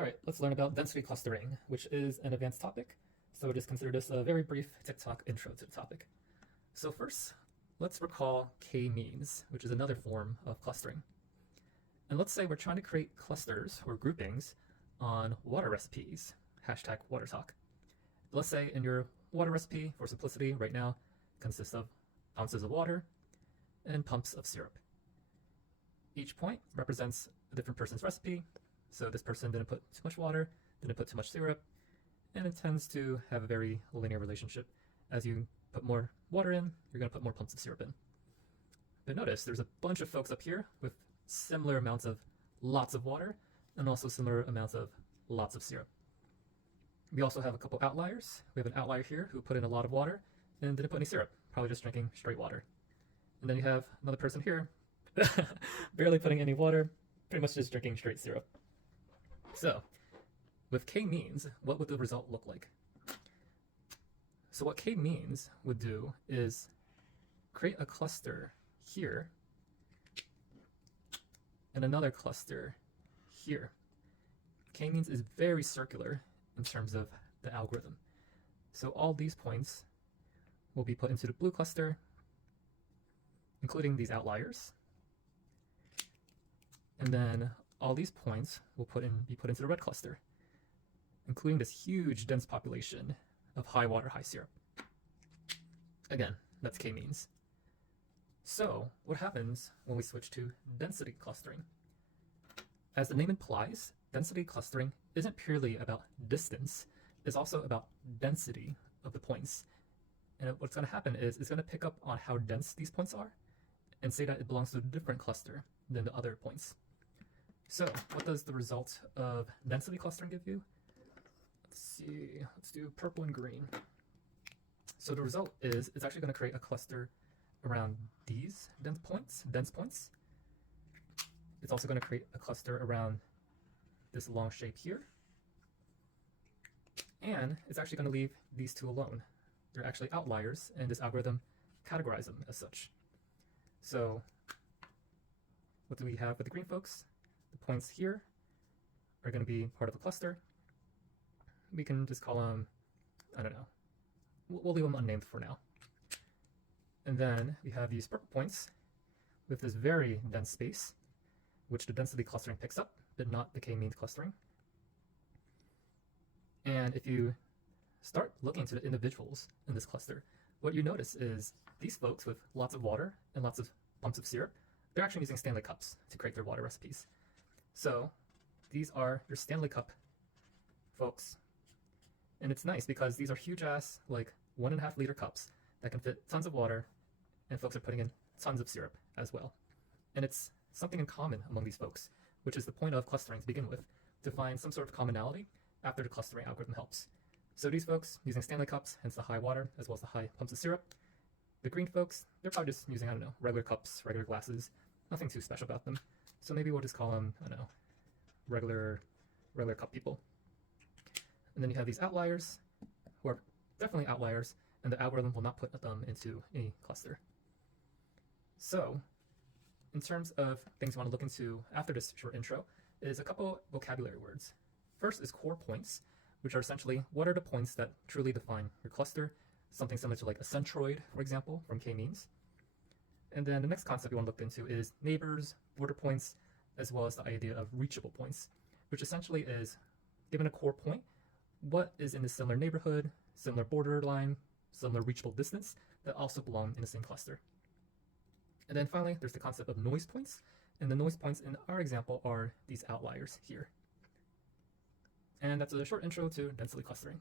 All right, let's learn about density clustering, which is an advanced topic. So just consider this a very brief TikTok intro to the topic. So first, let's recall k-means, which is another form of clustering. And let's say we're trying to create clusters or groupings on water recipes, hashtag water talk. Let's say in your water recipe, for simplicity, right now, consists of ounces of water and pumps of syrup. Each point represents a different person's recipe. So this person didn't put too much water, didn't put too much syrup, and it tends to have a very linear relationship. As you put more water in, you're going to put more pumps of syrup in. But notice there's a bunch of folks up here with similar amounts of lots of water and also similar amounts of lots of syrup. We also have a couple outliers. We have an outlier here who put in a lot of water and didn't put any syrup, probably just drinking straight water. And then you have another person here barely putting any water, pretty much just drinking straight syrup. So, with k-means, what would the result look like? So what k-means would do is create a cluster here and another cluster here. K-means is very circular in terms of the algorithm. So all these points will be put into the blue cluster, including these outliers. And then all these points will be put into the red cluster, including this huge dense population of high water, high syrup. Again, that's k-means. So what happens when we switch to density clustering? As the name implies, density clustering isn't purely about distance, it's also about density of the points. And what's going to happen is it's going to pick up on how dense these points are and say that it belongs to a different cluster than the other points. So what does the result of density clustering give you? Let's see, let's do purple and green. So the result is it's actually going to create a cluster around these dense points. It's also going to create a cluster around this long shape here. And it's actually going to leave these two alone. They're actually outliers, and this algorithm categorizes them as such. So what do we have with the green folks? The points here are going to be part of the cluster. We can just call them, I don't know, we'll leave them unnamed for now. And then we have these purple points with this very dense space, which the density clustering picks up, but not the k-means clustering. And if you start looking to the individuals in this cluster, what you notice is these folks with lots of water and lots of pumps of syrup, they're actually using Stanley cups to create their water recipes. So these are your Stanley Cup folks. And it's nice because these are huge ass, like 1.5 liter cups that can fit tons of water, and folks are putting in tons of syrup as well. And it's something in common among these folks, which is the point of clustering to begin with, to find some sort of commonality after the clustering algorithm helps. So these folks using Stanley cups, hence the high water, as well as the high pumps of syrup. The green folks, they're probably just using, I don't know, regular cups, regular glasses, nothing too special about them. So maybe we'll just call them, I don't know, regular cup people. And then you have these outliers, who are definitely outliers, and the algorithm will not put them into any cluster. So, in terms of things you want to look into after this short intro, is a couple vocabulary words. First is core points, which are essentially what are the points that truly define your cluster, something similar to like a centroid, for example, from k-means. And then the next concept you want to look into is neighbors, border points, as well as the idea of reachable points, which essentially is, given a core point, what is in a similar neighborhood, similar borderline, similar reachable distance that also belong in the same cluster. And then finally, there's the concept of noise points, and the noise points in our example are these outliers here. And that's a short intro to density clustering.